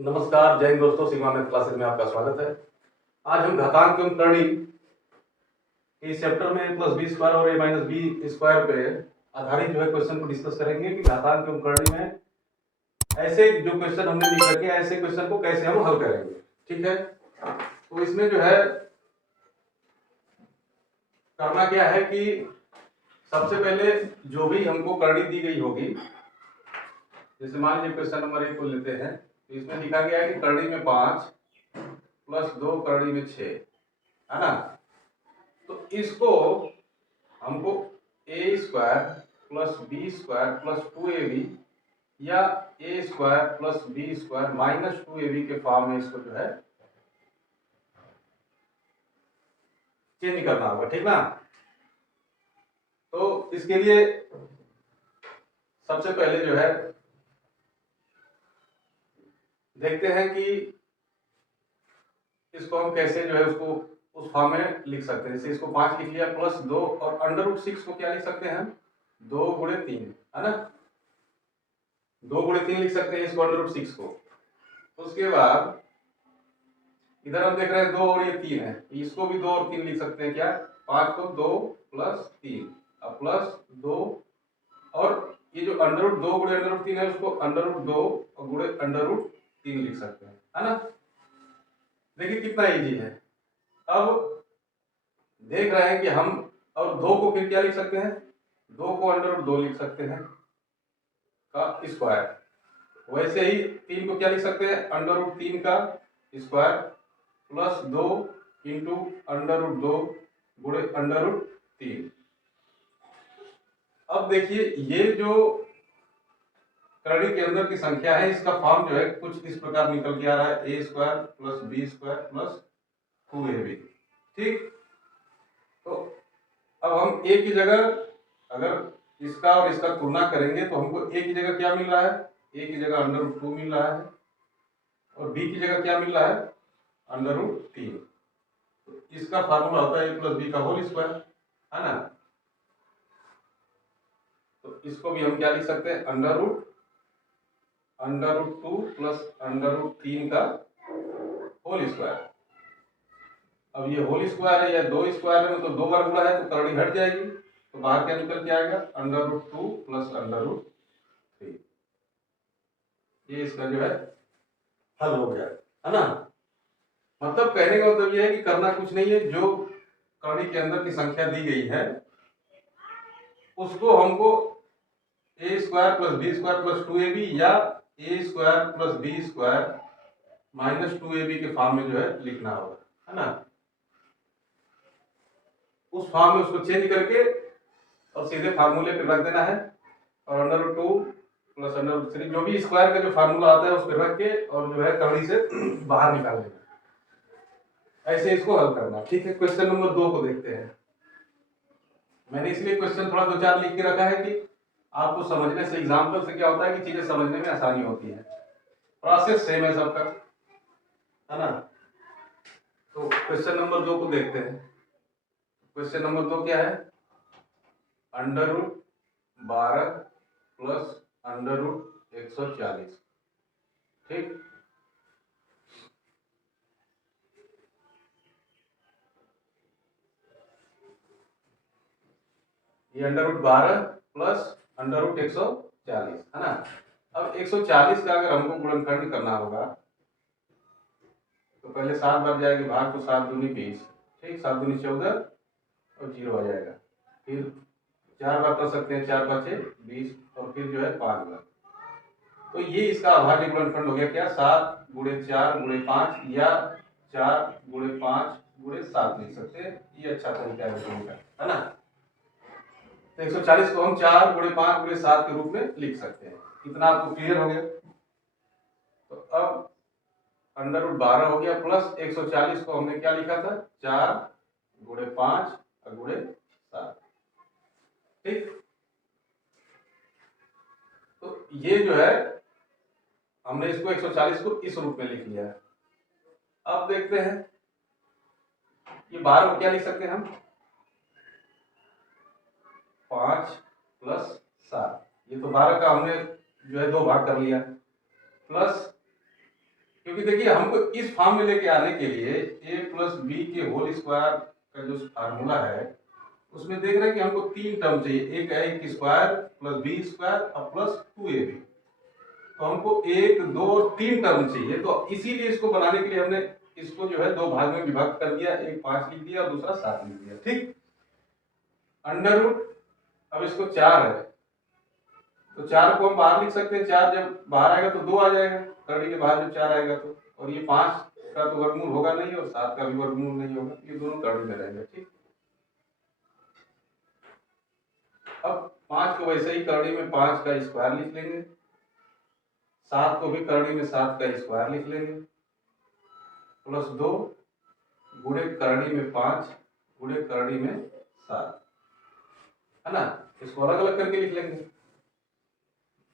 नमस्कार, जय हिंद दोस्तों। सिग्मा मैथ क्लासेस में आपका स्वागत है। आज हम घातांक एवं करणी इस चैप्टर में प्लस बी स्क्वायर और ए माइनस बी स्क्वायर पे आधारित जो है क्वेश्चन को डिस्कस करेंगे कि घातांक एवं करणी में ऐसे जो क्वेश्चन हमने लिख रखे हैं ऐसे क्वेश्चन को कैसे हम हल करेंगे। ठीक है, तो इसमें जो है करना क्या है कि सबसे पहले जो भी हमको करणी दी गई होगी, जैसे मान लीजिए क्वेश्चन नंबर 1 को लेते हैं, तो इसमें लिखा गया है कि करणी में 5 प्लस 2 करणी में 6 है ना। तो इसको हमको a square plus b square plus 2ab या a square plus b square minus 2ab के फॉर्म में इसको जो है चेंज करना होगा, ठीक ना। तो इसके लिए सबसे पहले जो है देखते हैं कि इसको हम कैसे जो है उसको उस फॉर्म में लिख सकते हैं। जैसे इसको 5 लिख लिया प्लस 2 और अंडर रूट 6 को क्या लिख सकते हैं हम 2 गुणे 3 है ना। 2 गुणे 3 लिख सकते हैं इसको अंडर रूट 6 को। उसके बाद इधर हम देख रहे हैं 2 और ये 3 है, इसको भी 2 और 3 लिख सकते हैं। क्या 5 को 2 प्लस 3 अब प्लस 2 और ये जो अंडर रूट 2 गुणे अंडर रूट 3 है उसको अंडर रूट 2 और गुणे अंडर रूट 3 लिख सकते हैं, है ना। देखिए कितना इजी है। अब देख रहे हैं कि हम और 2 को फिर क्या लिख सकते हैं, 2 को अंडर रूट 2 लिख सकते हैं का स्क्वायर। वैसे ही 3 को क्या लिख सकते हैं अंडर रूट 3 का square plus 2 into under root 2 गुणे अंडर रूट 3। अब देखिए ये जो करणी के अंदर की संख्या है इसका फॉर्म जो है कुछ इस प्रकार निकल के आ रहा है a square plus b square plus 2ab। ठीक, तो अब हम ए की जगह अगर इसका और इसका तुलना करेंगे तो हमको ए की जगह क्या मिल रहा है, ए की जगह अंडर रूट 2 मिल रहा है और बी की जगह क्या मिल रहा है अंडर रूट 3। तो इसका फार्मूला होता है ए प्लस बी का होल स्क्वायर, है ना। तो इसको भी हम क्या लिख सकते हैं under root 2 plus under root 3 का होल स्क्वायर। अब ये होल स्क्वायर है या 2 स्क्वायर है, मतलब 2 बार गुणा है तो करणी हट जाएगी, तो बाहर क्या निकल के आएगा under root 2 plus under root 3। ये इसका जो है हल हो गया, है ना। मतलब कहने का मतलब ये है कि करना कुछ नहीं है, जो करणी के अंदर की संख्या दी गई है उसको हमको a square plus b square plus 2ab या a square plus b square minus 2ab के फॉर्म में जो है लिखना होगा, है ना। उस फॉर्म में उसको चेंज करके और सीधे फार्मूले पे रख देना है और under root 2 plus under root 3 जो भी स्क्वायर का जो फार्मूला आता है उस पर रख के और जो है करणी से बाहर निकाल देना। ऐसे इसको हल करना। ठीक है, क्वेश्चन नंबर 2 को देखते हैं। मैंने इसलिए क्वेश्चन थोड़ा 2-4 लिख के रखा है कि आपको समझने से, एग्जाम्पल से क्या होता है कि चीजें समझने में आसानी होती है। प्रोसेस सेम है सबका, है ना। तो क्वेश्चन नंबर 2 को देखते हैं। क्वेश्चन नंबर 2 क्या है, under root 12 plus under root 140। ठीक, ये under root 12 plus under root 140 है ना। अब 140 का अगर हमको गुणनखंड करना होगा तो पहले 7 बार जाएगी भाग, तो 7 दूनी 20, ठीक, 7 दूनी 14 और 0 आ जाएगा। फिर 4 बार कर सकते हैं, 4 5 20 और फिर जो है 5 बार। तो ये इसका अभाज्य गुणनखंड हो गया क्या 7 गुणे 4 गुणे 5 या 4 गुणे 5 गुणे 7 लिख सकते हैं। ये अच्छा तरीका है लिखने का, है ना। तो 140 को हम 4 गुणे 5 गुणे 7 के रूप में लिख सकते हैं। इतना आपको क्लियर हो गया। तो अब अंडर रूट 12 हो गया प्लस 140 को हमने क्या लिखा था 4 गुणे 5 और गुणे 7। ठीक, तो ये जो है हमने इसको 140 को इस रूप में लिख लिया। अब देखते हैं ये 12 को क्या लिख सकते हैं हम 5 प्लस 7। ये तो 12 का हमने जो है 2 भाग कर लिया, प्लस क्योंकि देखिए हमको इस फॉर्म में लेके आने के लिए a प्लस बी के होल स्क्वायर का जो फार्मूला है उसमें देख रहे हैं कि हमको तीन टर्म चाहिए, एक है a square plus b square और प्लस 2ab। तो हमको एक दो और तीन टर्म चाहिए, तो इसीलिए इसको बनाने के लिए हमने इसको जो है दो भाग में विभक्त कर दिया, एक 5 लिख दिया और दूसरा 7 लिख दिया। ठीक, अंडर रूट, अब इसको 4 है तो 4 को हम बाहर लिख सकते हैं, 4 जब बाहर आएगा तो 2 आ जाएगा, करड़ी के बाहर जब 4 आएगा तो, और ये 5 का तो वर्गमूल होगा नहीं और 7 का भी वर्गमूल नहीं होगा, ये दोनों करड़ी में रहेंगे। ठीक, अब 5 को वैसे ही करड़ी में 5 का स्क्वायर लिख लेंगे, 7 को भी करड़ी में 7 का स्क्वायर लिख लेंगे, प्लस 2 गुणे करड़ी में 5 गुणे करड़ी में 7, है ना। इसको अलग अलग करके लिख लेंगे।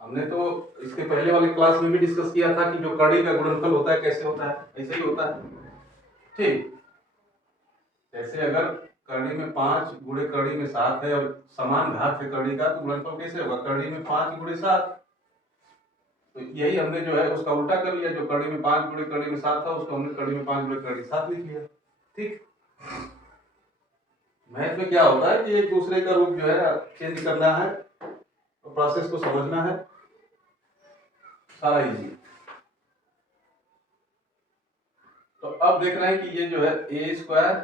हमने तो इसके पहले वाले क्लास में भी डिस्कस किया था कि जो करड़ी का गुणनफल होता है कैसे होता है, ऐसे ही होता है। ठीक, जैसे अगर करड़ी में 5 गुणे करड़ी में 7 है और समान घात है करड़ी का, तो गुणनफल कैसे होगा, करड़ी में 5 गुणे 7। तो यही हमने जो है उसका उल्टा कर लिया, जो करड़ी में 5 गुणे करड़ी में 7 था उसको हमने करड़ी में 5 गुणे करड़ी 7 लिख लिया। ठीक, मैथ में क्या होता है कि एक दूसरे का रूप जो है चेंज करना है और प्रोसेस को समझना है, सारा इजी। तो अब देख रहे हैं कि ये जो है a square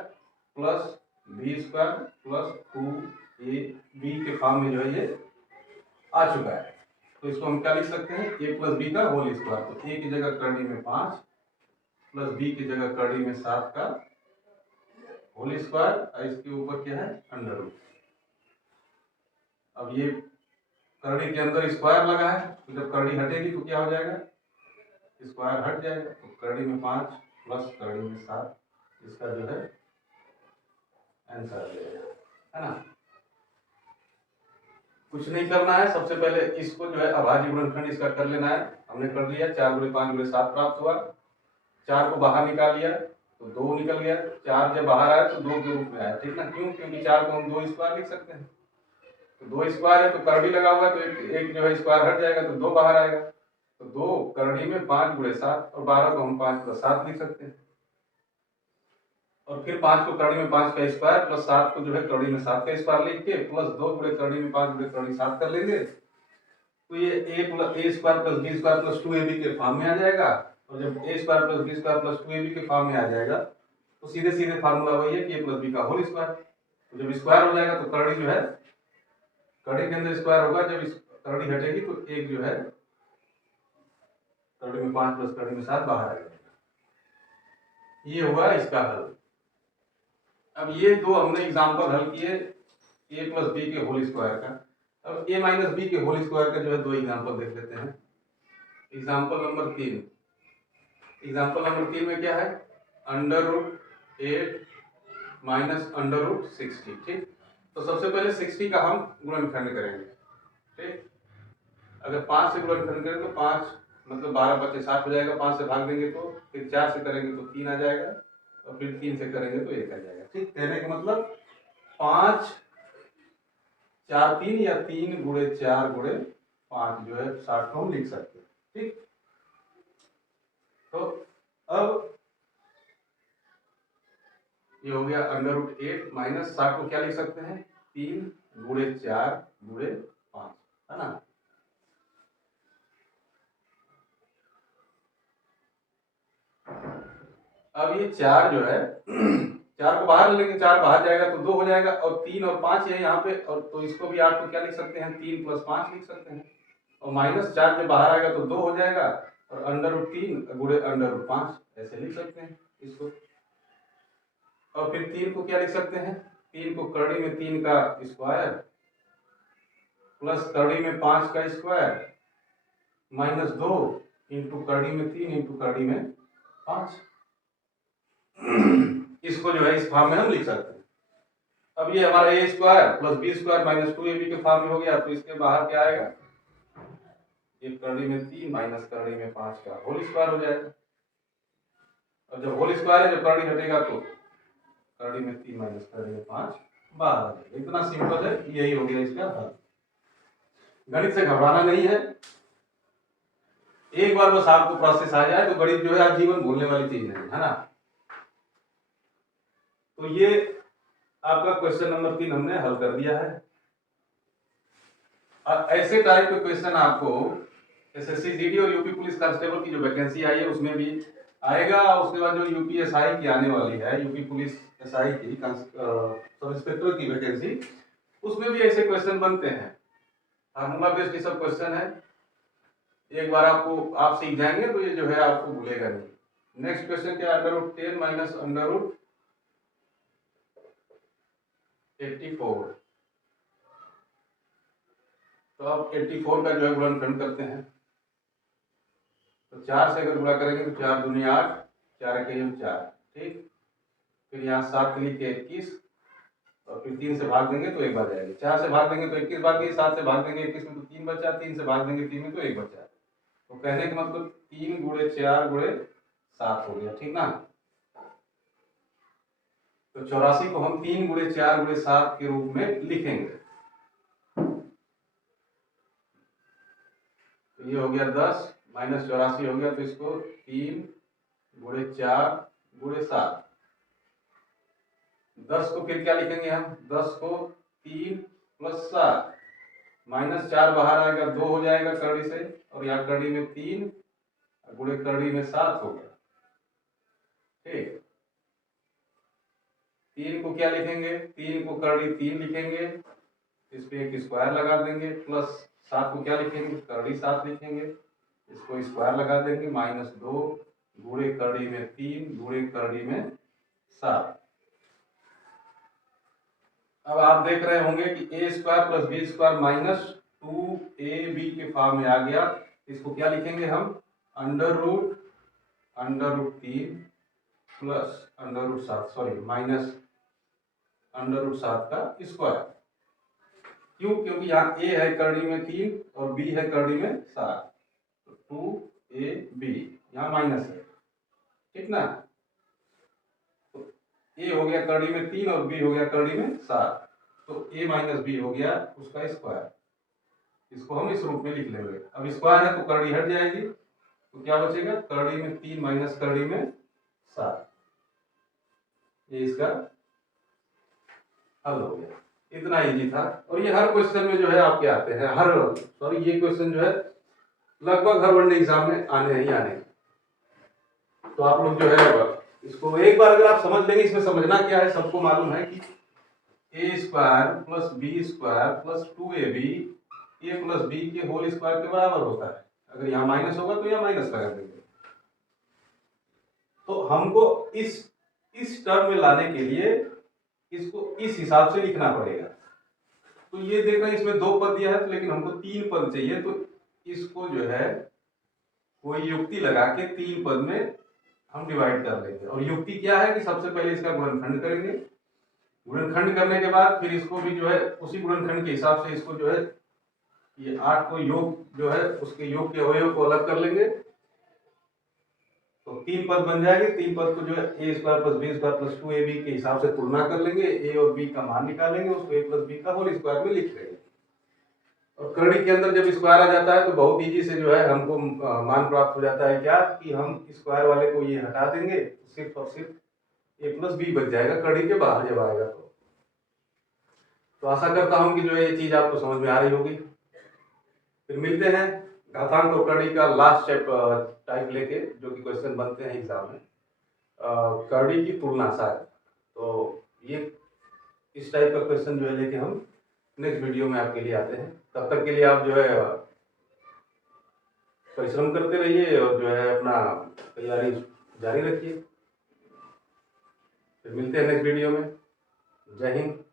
plus b square plus 2ab के फॉर्म में जो है ये आ चुका है। तो इसको हम क्या लिख सकते हैं, ए प्लस बी का होल स्क्वायर। तो ए की जगह करड़ी में 5 प्लस बी की जगह करड़ी में 7 का होल स्क्वायर और इसके ऊपर क्या है अंडर रूट। अब ये करड़ी के अंदर स्क्वायर लगा है, तो जब करड़ी हटेगी तो क्या हो जाएगा, स्क्वायर हट जाएगा, तो करड़ी में 5 प्लस करड़ी में 7, इसका जो है आंसर आ जाएगा, है ना। कुछ नहीं करना है, सबसे पहले इसको जो है अभाज्य गुणनखंड इसका कर लेना है। हमने कर लिया, 4 गुणे 5 गुणे 7 प्राप्त हुआ, 4 को बाहर निकाल लिया तो 2 निकल गया, 4 जब बाहर आया तो 2 के रूप में आया। ठीक ना, क्यों, क्योंकि 4 को हम 2 स्क्वायर लिख सकते हैं, तो 2 स्क्वायर है तो करड़ी लगा हुआ है तो एक जो है स्क्वायर हट जाएगा तो 2 बाहर आएगा, तो 2 करड़ी में 5 गुणे 7 और 12 को हम 5 प्लस 7 लिख सकते हैं, और फिर 5 को करड़ी में 5 का स्क्वायर प्लस 7 को जो है करड़ी में 7 का स्क्वायर लिख के प्लस 2 गुणे करड़ी में 5 गुणे करड़ी 7 कर लेंगे, तो ये a square plus b square plus 2ab के फॉर्म में आ जाएगा। और जब a square plus b square plus 2ab के फॉर्म में आ जाएगा तो सीधे सीधे फार्मूला वही है कि ए प्लस बी का होल स्क्वायर। तो जब स्क्वायर हो जाएगा तो करड़ी जो है करड़ी के अंदर स्क्वायर होगा, जब करड़ी हटेगी तो एक जो है करड़ी में 5 प्लस करड़ी में 7 बाहर आ जाएगा। ये हुआ इसका हल। अब ये दो हमने एग्जाम्पल हल किए ए प्लस बी के होल स्क्वायर का। अब ए माइनस बी के होल स्क्वायर का जो है दो एग्जाम्पल देख लेते हैं। एग्जाम्पल नंबर 3, एग्जाम्पल नंबर 3 में क्या है, under root 8 minus under root 60। ठीक, तो सबसे पहले 60 का हम गुणनखंड करेंगे। ठीक, अगर 5 से गुणनखंड करें तो 5 मतलब 12 बचे 7 हो जाएगा, 5 से भाग देंगे तो, फिर 4 से करेंगे तो 3 आ जाएगा, और फिर 3 से करेंगे तो 1 आ जाएगा। ठीक, कहने का मतलब 5 4 3 या 3 गुणे 4 गुणे 5 जो है 60 को हम लिख सकते हैं। ठीक, तो अब ये हो गया अंडर रूट 8 माइनस 60 को क्या लिख सकते हैं, 3 गुणे 4 गुणे 5, है ना। अब ये 4 जो है 4 को बाहर लेंगे, 4 बाहर जाएगा तो 2 हो जाएगा, और 3 और 5 है यहाँ पे, और तो इसको भी 8 को क्या लिख सकते हैं, 3 प्लस 5 लिख सकते हैं, और माइनस 4 जब बाहर आएगा तो 2 हो जाएगा, और अंडर रूट 3 गुणे अंडर रूट 5 ऐसे लिख सकते हैं इसको। और फिर 3 को क्या लिख सकते हैं, 3 को करड़ी में 3 का स्क्वायर प्लस करड़ी में 5 का स्क्वायर माइनस 2 इंटू करड़ी में 3 इंटू करड़ी में 5, इसको जो है इस फॉर्म में हम लिख सकते हैं। अब ये हमारा a square plus b square minus 2ab के फॉर्म में हो गया, तो इसके बाहर क्या आएगा, ये करड़ी में 3 माइनस करड़ी में 5 का होल स्क्वायर हो जाएगा, और जब होल स्क्वायर है जब करड़ी हटेगा तो करड़ी में 3 माइनस करड़ी में 5 बाहर आ जाएगा। इतना सिंपल है, यही हो गया इसका हल। गणित से घबराना नहीं है, एक बार बस आपको प्रोसेस आ जाए तो गणित जो है आजीवन भूलने वाली चीज नहीं है ना। तो ये आपका क्वेश्चन नंबर 3 हमने हल कर दिया है। और ऐसे टाइप के क्वेश्चन आपको एसएससी जीडी और यूपी पुलिस कांस्टेबल की जो वैकेंसी आई है उसमें भी आएगा। उसके बाद जो यूपीएसआई की आने वाली है, यूपी पुलिस एसआई की सब इंस्पेक्टर की वैकेंसी, उसमें भी ऐसे क्वेश्चन बनते हैं। फार्मूला बेस्ड ये सब क्वेश्चन है। एक बार आप सीख जाएंगे तो ये जो है आपको भूलेगा नहीं। नेक्स्ट क्वेश्चन क्या, √10 माइनस √84। तो अब 84 का जो है गुणनखंड करते हैं। तो 4 से अगर गुणा करेंगे तो 4 दूनी 8, 4 के 4, ठीक। फिर यहाँ 7 के लिए 21 और फिर 3 से भाग देंगे तो 1 बच जाएगी। 4 से भाग देंगे तो 21 भाग गई, 7 से भाग देंगे 21 में तो 3 बचा, 3 से भाग देंगे 3 में तो 1 बचा। तो कहने का मतलब 3 गुणे 4 गुणे 7 हो गया, ठीक ना। तो 84 को हम 3 गुणे 4 गुणे 7 के रूप में लिखेंगे। तो ये हो गया 10 माइनस 84 हो गया, तो इसको 3 गुणे 4 गुणे 7। 10 को फिर क्या लिखेंगे हम, 10 को 3 प्लस 7 माइनस 4 बाहर आएगा 2 हो जाएगा करड़ी से, और यहाँ करड़ी में 3 गुणे करड़ी में 7 हो गया, ठीक। 3 को क्या लिखेंगे, 3 को करड़ी 3 लिखेंगे, इस पे एक स्क्वायर लगा देंगे, प्लस 7 को क्या लिखेंगे, करड़ी 7 लिखेंगे, इसको स्क्वायर लगा देंगे, -2 गुणे करड़ी में 3 गुणे करड़ी में 7। अब आप देख रहे होंगे कि a square plus b square minus 2ab के फॉर्म में आ गया। इसको क्या लिखेंगे हम, √3 प्लस √7 माइनस √7 का स्क्वायर। क्यों, क्योंकि यहाँ a है करड़ी में 3 और b है करड़ी में 7, तो 2ab यहाँ माइनस है, ठीक ना। तो a हो गया करड़ी में 3 और b हो गया करड़ी में 7, तो a माइनस बी हो गया उसका स्क्वायर। इसको हम इस रूप में लिख लेंगे। अब स्क्वायर है तो करड़ी हट जाएगी, तो क्या बचेगा, करड़ी में 3 माइनस करड़ी में 7। ये इसका हल हो गया। इतना इजी था। और ये हर क्वेश्चन में जो है आपके आते हैं, ये क्वेश्चन जो है लगभग हर वनडे एग्जाम में आने ही आने। तो आप लोग जो है इसको एक बार अगर आप समझ लेंगे, इसमें समझना क्या है, सबको मालूम है कि a square plus b square plus 2ab a plus b के होल स्क्वायर के बराबर होता है। अगर यहाँ माइनस होगा तो यहाँ माइनस लगा देंगे। तो हमको इस टर्म में लाने के लिए इसको इस हिसाब से लिखना पड़ेगा। तो ये देख रहे हैं इसमें 2 पद दिया है, तो लेकिन हमको 3 पद चाहिए, तो इसको जो है कोई युक्ति लगा के 3 पद में हम डिवाइड कर लेंगे। और युक्ति क्या है कि सबसे पहले इसका गुणनखंड करेंगे, गुणनखंड करने के बाद फिर इसको भी जो है उसी गुणनखंड के हिसाब से इसको जो है ये 8 को योग जो है उसके योग के अवयव को अलग कर लेंगे, तो 3 पद बन जाएंगे। 3 पद को जो है a square plus b square plus 2ab के हिसाब से तुलना कर लेंगे, a और b का मान निकालेंगे, उसको a प्लस बी का होल स्क्वायर में लिख लेंगे। और करड़ी के अंदर जब स्क्वायर आ जाता है तो बहुत इजी से जो है हमको मान प्राप्त हो जाता है, क्या कि हम स्क्वायर वाले को ये हटा देंगे, सिर्फ और सिर्फ a प्लस बी बच जाएगा करड़ी के बाहर जब आएगा। तो आशा करता हूं कि जो है ये चीज आपको समझ में आ रही होगी। फिर मिलते हैं घातांक और करड़ी का लास्ट टाइप लेके, जो कि क्वेश्चन बनते हैं एग्जाम में, करड़ी की तुलना शायद। तो ये इस टाइप का क्वेश्चन जो है लेके हम नेक्स्ट वीडियो में आपके लिए आते हैं। तब तक के लिए आप जो है परिश्रम करते रहिए और जो है अपना तैयारी जारी रखिए। फिर मिलते हैं नेक्स्ट वीडियो में। जय हिंद।